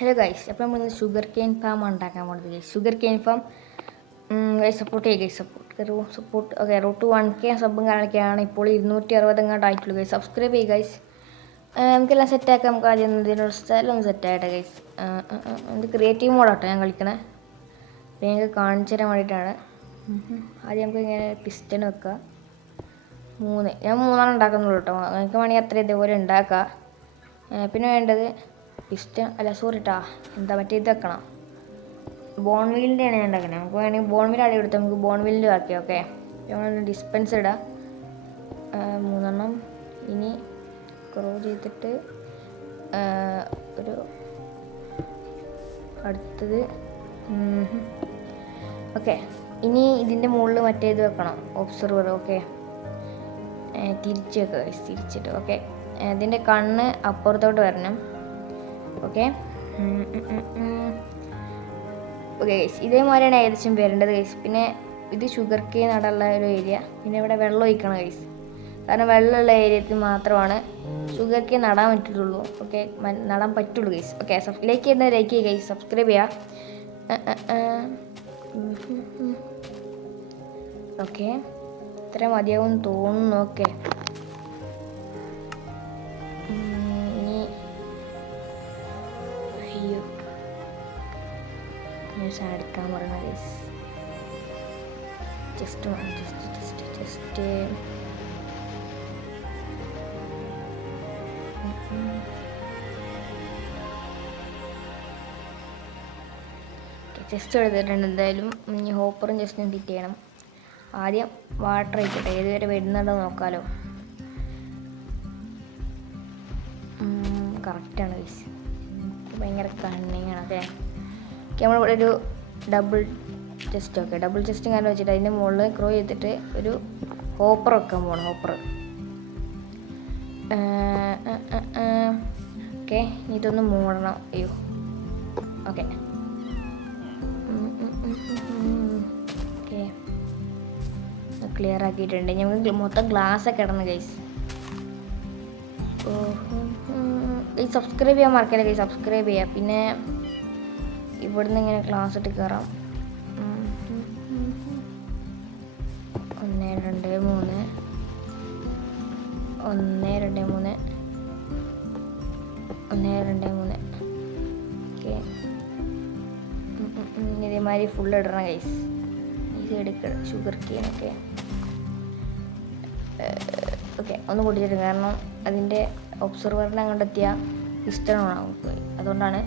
Hello guys, അപ്പോൾ നമ്മൾ sugar cane farm ഉണ്ടാക്കാൻ പോകുന്നത് guys. Sugar cane farm guys support ചെയ്യുക ഗൈസ്. Support okay. റൂട്ട് 1K സബും കാണിക്കുകയാണ്. ഇപ്പോൾ 260 എങ്ങാണ്ട് ആയിട്ടുള്ളൂ ഗൈസ്. സബ്സ്ക്രൈബ് ചെയ്യുക ഗൈസ്. നമുക്കെല്ലാം സെറ്റാക്കാം. നമുക്ക് ആദ്യം ഇതിനൊരു സ്ഥലം ഒന്ന് സെറ്റായിട്ടെ ഗൈസ്. ഇത് ക്രിയേറ്റീവ് മോഡാട്ടോ ഞാൻ കളിക്കണേ. അപ്പോൾ ഞങ്ങൾക്ക് കാണിച്ചു തരാൻ വേണ്ടിയിട്ടാണ്. ആദ്യം നമുക്ക് ഇങ്ങനെ പിസ്റ്റൺ വെക്കുക. ഞാൻ 3 ഉണ്ടാക്കുന്നുള്ളൂ കേട്ടോ. നിങ്ങൾക്ക് വേണമെങ്കിൽ അത്ര ഇതേപോലെ ഉണ്ടാക്കാം. പിന്നെ വേണ്ടത് പിസ്റ്റൺ അല്ല സോറിട്ടാ, എന്താ മറ്റേ ഇത് വെക്കണം. ബോൺവീലിൻ്റെയാണ് ഞാൻ ഉണ്ടാക്കുന്നത്. നമുക്ക് വേണമെങ്കിൽ ബോൺവീൽ അടി കൊടുത്താൽ നമുക്ക് ബോൺവീലിൻ്റെ ആക്കി. ഓക്കെ, ഡിസ്പെൻസ് ഇടാം 3 ഇനി ക്രോ ചെയ്തിട്ട് ഒരു അടുത്തത് ഓക്കെ. ഇനി ഇതിൻ്റെ മുകളിൽ മറ്റേ ഇത് വെക്കണം, ഒബ്സർവർ. ഓക്കെ, തിരിച്ച് വെക്കുക, തിരിച്ചിട്ട്. ഓക്കെ, ഇതിൻ്റെ കണ്ണ് അപ്പുറത്തോട്ട് വരണം. ഓക്കെ ഓക്കെ ഗൈസ്, ഇതേമാതിരിയാണ് ഏകദേശം വരേണ്ടത് ഗൈസ്. പിന്നെ ഇത് ഷുഗർ കെയിൻ നടുള്ള ഒരു ഏരിയ. പിന്നെ ഇവിടെ വെള്ളം ഒഴിക്കണം ഗൈസ്, കാരണം വെള്ളമുള്ള ഏരിയത്തിൽ മാത്രമാണ് ഷുഗർ കെയിൻ നടാൻ പറ്റുള്ളൂ. ഓക്കെ, നടാൻ പറ്റുള്ളൂ ഗൈസ്. ഓക്കെ, ലൈക്ക് ചെയ്യുന്നത് ലൈക്ക് ചെയ്യുക ഗൈസ്, സബ്സ്ക്രൈബ് ചെയ്യുക. ഓക്കെ, ഇത്ര മതിയാവും തോന്നുന്നു. ഓക്കെ, എടുക്കാൻ പറയുന്ന ഗൈസ്. ജസ്റ്റ് എടുത്തിട്ടുണ്ട്. എന്തായാലും ഇനി ഹോപ്പറും ജസ്റ്റ് ഫിറ്റ് ചെയ്യണം. ആദ്യം വാട്ടർ ഒഴിക്കട്ടെ, ഏതുവരെ വരുന്നുണ്ടോ നോക്കാമല്ലോ. കറക്റ്റാണ് ഗൈസ്, ഭയങ്കര കണ്ണിങ്ങാണ്. ഓക്കെ, നമ്മളിവിടെ ഒരു double chest. Okay, double chest കാരണം വെച്ചിട്ട് അതിൻ്റെ മുകളിൽ ക്രോ ചെയ്തിട്ട് ഒരു ഹോപ്പർ വെക്കാൻ പോകണം. ഹോപ്പർ. ഓക്കെ, ഇതൊന്ന് മൂടണം. അയ്യോ, ഓക്കെ ഓക്കെ, ക്ലിയർ ആക്കിയിട്ടുണ്ട്. ഞങ്ങൾക്ക് മൊത്തം ഗ്ലാസ്സൊക്കെ ഇടണം ഗൈസ്. ഈ സബ്സ്ക്രൈബ് ചെയ്യാൻ മറക്കല്ലേ ഗൈസ്, സബ്സ്ക്രൈബ് ചെയ്യുക. പിന്നെ ഇവിടുന്ന് ഇങ്ങനെ ക്ലാസ് ഇട്ട് കയറാം. 1 2 3 1 2 3 1 2 3. ഓക്കെ, ഇതേമാതിരി ഫുൾ ഇടണം ഗൈസ്. ഇത് എടുക്കണം ഷുഗർ കെയിനൊക്കെ. ഓക്കെ, ഒന്ന് പൊട്ടിച്ചിട്ട്, കാരണം അതിൻ്റെ ഒബ്സർവറിനെ അങ്ങോട്ടെത്തിയാൽ ഇഷ്ടമാണ് പോയി. അതുകൊണ്ടാണ്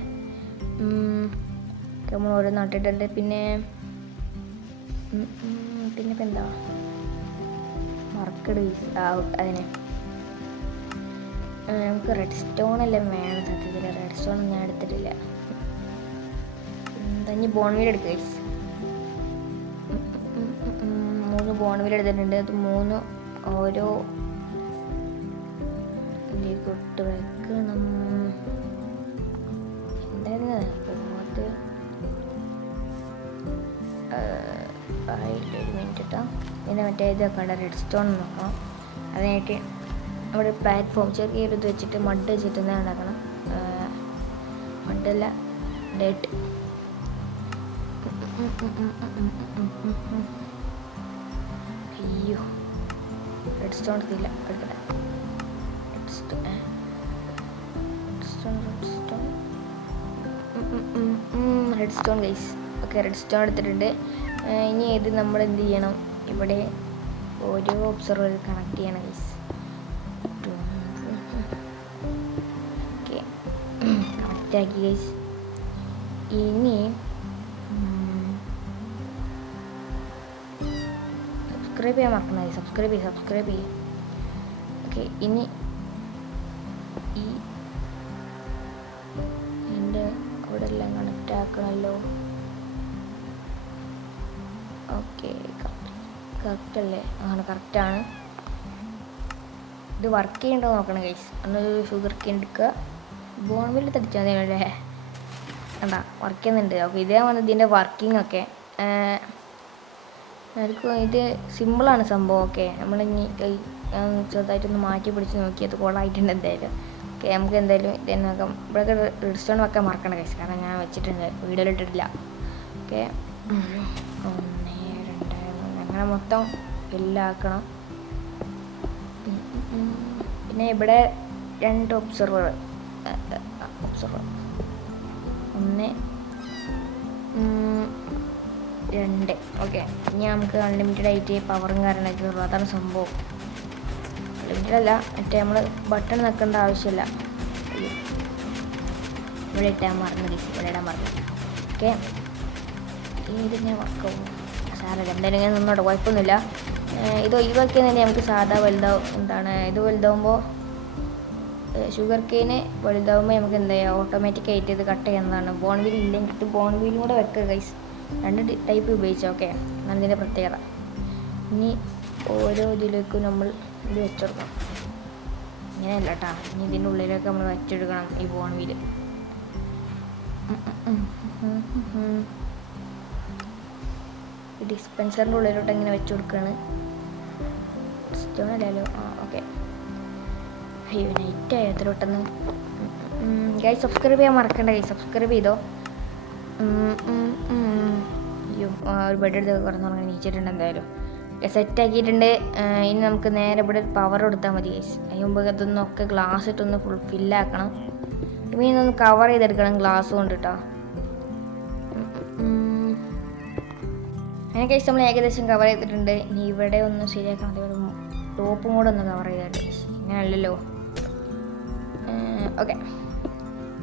നമ്മൾ ഓരോ നാട്ടിട്ടുണ്ട്. പിന്നെ ഇപ്പം എന്താ മറക്കട് അതിനെ. നമുക്ക് റെഡ് സ്റ്റോൺ എല്ലാം വേണം സത്യത്തിൽ. റെഡ് സ്റ്റോൺ ഞാൻ എടുത്തിട്ടില്ല. എന്താ ഇനി ബോൺവീൽ എടുക്കുക ഗൈസ്. 3 ബോൺവീൽ എടുത്തിട്ടുണ്ട്. അത് 3 ഓരോ ഇതിട്ട് വെക്കണം. എന്തായിരുന്നു പോകാത്ത ഒരു മിനിറ്റ് കേട്ടോ. പിന്നെ മറ്റേ ഇത് വെക്കണ്ട, റെഡ് സ്റ്റോൺ നോക്കണം. അതിനായിട്ട് നമ്മുടെ പ്ലാറ്റ്ഫോം ചെറിയൊരു ഇത് വെച്ചിട്ട് മഡ് വെച്ചിട്ട് എന്താ ഉണ്ടാക്കണം. മഡല്ല, ഡേറ്റ്. അയ്യോ, റെഡ് സ്റ്റോൺ ഇല്ല, എടുക്കട്ടെ. Red stone guys. Okay, red stone എടുത്തിട്ടുണ്ട്. ഇനി ഇത് നമ്മൾ എന്ത് ചെയ്യണം, ഇവിടെ ഓരോ ഒബ്സർവർ കണക്ട് ചെയ്യണം ഗൈസ്. ഓക്കെ, കണക്റ്റ് ആക്കി ഗൈസ്. ഇനി സബ്സ്ക്രൈബ് ചെയ്യാൻ മറക്കണേ, സബ്സ്ക്രൈബ് ചെയ്യും. ഓക്കെ, ഇനി ഈ എൻ്റെ അവിടെ എല്ലാം കണക്റ്റ് ആക്കണമല്ലോ. ഓക്കെ, കറക്റ്റ് അല്ലേ? അങ്ങനെ കറക്റ്റാണ്. ഇത് വർക്ക് ചെയ്യണ്ടോ നോക്കണം ഗൈസ്. അന്നൊരു ഷുഗർ കെയിൻ എടുക്കുക, ബോൺവിൽ തടിച്ചാൽ മതി അല്ലേ. കണ്ടാ വർക്ക് ചെയ്യുന്നുണ്ട്. ഓക്കെ, ഇതേ വന്ന് ഇതിൻ്റെ വർക്കിംഗ് ഒക്കെ. ഇത് സിമ്പിളാണ് സംഭവം. ഓക്കെ, നമ്മളിനി ചെറുതായിട്ടൊന്ന് മാറ്റി പിടിച്ച് നോക്കി, അത് കോളായിട്ടുണ്ട് എന്തായാലും. ഓക്കെ നമുക്ക് എന്തായാലും ഇതന്നെ നോക്കാം. ഇവിടെ റെഡ്സ്റ്റോൺ വെക്കാൻ മറക്കണം ഗൈസ്, കാരണം ഞാൻ വെച്ചിട്ടുണ്ട്, വീഡിയോയിൽ ഇട്ടിട്ടില്ല. ഓക്കെ 1 2 3 അങ്ങനെ മൊത്തം എല്ലാം ആക്കണം. പിന്നെ ഇവിടെ 2 ഒബ്സർവർ 1 2. ഓക്കെ ഇനി നമുക്ക് അൺലിമിറ്റഡ് ആയിട്ട് പവറും കാര്യങ്ങളൊക്കെ ഉള്ളൂ. അതാണ് സംഭവം. അൺലിമിറ്റഡ് അല്ല, മറ്റേ നമ്മൾ ബട്ടൺ നിൽക്കേണ്ട ആവശ്യമില്ല. ഇവിടെ ഇട്ടാൻ മറന്നു, ഇവിടെ ഇടാൻ മറന്നു. ഓക്കെ ഇത് ഞാൻ വർക്കാവും സാറല്ല, എന്തായാലും ഇങ്ങനെ നിന്നോട്ടെ, കുഴപ്പമൊന്നുമില്ല. ഇത് ഒഴിവാക്കിയാൽ തന്നെ നമുക്ക് സാധാ വലുതാവും. ഇത് വലുതാവുമ്പോൾ ഷുഗർ കെയിന് വലുതാവുമ്പോൾ നമുക്ക് എന്താ ചെയ്യുക, ഓട്ടോമാറ്റിക്കായിട്ട് ഇത് കട്ട് ചെയ്യുന്നതാണ്. ബോൺവീൽ ഇല്ലെങ്കിൽ ബോൺവീലും കൂടെ വെക്കുക ഗൈസ്. 2 ടൈപ്പ് ഉപയോഗിച്ചാൽ ഓക്കെ, എന്നാണ് ഇതിൻ്റെ പ്രത്യേകത. ഇനി ഓരോ ഇതിലേക്കും നമ്മൾ ഇത് വെച്ചെടുക്കണം. ഇങ്ങനെയല്ല കേട്ടോ, ഇനി ഇതിൻ്റെ ഉള്ളിലേക്ക് നമ്മൾ വെച്ചെടുക്കണം ഈ ബോൺവീൽ. ഈ ഡിസ്പെൻസറിൻ്റെ ഉള്ളിലോട്ട് ഇങ്ങനെ വെച്ച് കൊടുക്കുകയാണ്. സ്റ്റോണല്ലോ. ഓക്കെ അയ്യോ നൈറ്റായി എത്ര പെട്ടെന്ന്. ഗൈസ് സബ്സ്ക്രൈബ് ചെയ്യാൻ മറക്കണ്ട ഗൈസ്, സബ്സ്ക്രൈബ് ചെയ്തോ. അയ്യോ ഒരു ബെഡ് എടുത്ത് കുറച്ച് പറഞ്ഞ് നീച്ചിട്ടുണ്ട്. എന്തായാലും സെറ്റാക്കിയിട്ടുണ്ട്. ഇനി നമുക്ക് നേരെ ഇവിടെ പവർ കൊടുത്താൽ മതി ഗൈസ്. അതിന് മുമ്പ് ഇതൊന്നൊക്കെ ഗ്ലാസ് ഇട്ടൊന്ന് ഫുൾ ഫില്ലാക്കണം. ഇനി ഇതൊന്ന് കവർ ചെയ്തെടുക്കണം ഗ്ലാസ് കൊണ്ട് കേട്ടോ. അങ്ങനെ ഗൈസ് നമ്മൾ ഏകദേശം കവർ ചെയ്തിട്ടുണ്ട്. ഇനി ഇവിടെ ഒന്ന് ശരിയാക്കണം. അതേപോലെ ടോപ്പും കൂടെ ഒന്ന് കവർ ചെയ്തിട്ട് ഇങ്ങനെയല്ലല്ലോ. ഓക്കെ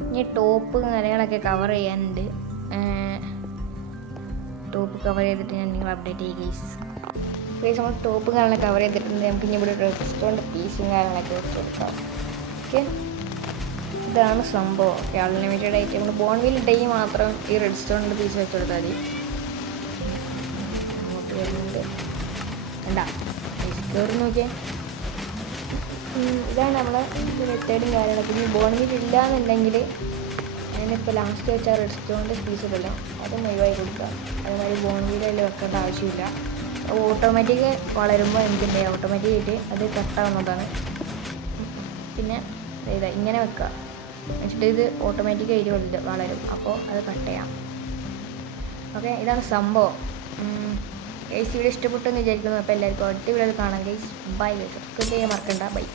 ഇനി ടോപ്പ് കാര്യങ്ങളൊക്കെ കവർ ചെയ്യാനുണ്ട്. ടോപ്പ് കവർ ചെയ്തിട്ട് ഞാൻ നിങ്ങൾ അപ്ഡേറ്റ് ചെയ്യും ഗൈസ്. നമ്മൾ ടോപ്പ് കാര്യങ്ങളൊക്കെ കവർ ചെയ്തിട്ടുണ്ട്. നമുക്ക് ഇനി ഇവിടെ റെഡ്സ്റ്റോണിൻ്റെ പീസും കാര്യങ്ങളൊക്കെ വെച്ച് കൊടുക്കാം. ഓക്കെ ഇതാണ് സംഭവം. ഓക്കെ അൺലിമിറ്റഡ് ആയിട്ട് നമ്മൾ ബോൺവീൽ ഡേയിൽ മാത്രം ഈ റെഡ്സ്റ്റോണിൻ്റെ പീസ് വെച്ച് കൊടുത്താൽ മതി. അങ്ങോട്ട് വരുന്നുണ്ട് വേണ്ട കയറി നോക്കിയേ. ഇതാണ് നമ്മളെ മെത്തേഡും കാര്യങ്ങളൊക്കെ. ഇനി ബോൺവീൽ ഇല്ല എന്നുണ്ടെങ്കിൽ അതിനിപ്പോൾ ലാസ്റ്റ് വെച്ചാൽ റെഡ്സ്റ്റോണിൻ്റെ പീസ് ഉണ്ടല്ലോ അതും ഒഴിവായി കൊടുക്കുക. അതുമാതിരി ബോൺവീൽ അതിൽ വെക്കേണ്ട ആവശ്യമില്ല. ഓട്ടോമാറ്റിക് വളരുമ്പോൾ എനിക്ക് എന്താ ഓട്ടോമാറ്റിക്കായിട്ട് അത് കട്ടാവുന്നതാണ്. പിന്നെ ഇങ്ങനെ വെക്കുക വെച്ചിട്ട് ഇത് ഓട്ടോമാറ്റിക്കായിട്ട് വളരും. അപ്പോൾ അത് കട്ട് ചെയ്യാം. ഓക്കെ ഇതാണ് സംഭവം. ഗൈസ് വീഡിയോ ഇഷ്ടപ്പെട്ടെന്ന് വിചാരിക്കുന്നു. അപ്പോൾ എല്ലാവർക്കും അടുത്ത വീഡിയോയിൽ കാണാം ഗൈസ്. Bye guys. സബ്സ്ക്രൈബ് ചെയ്യാൻ മറക്കണ്ട. ബൈ.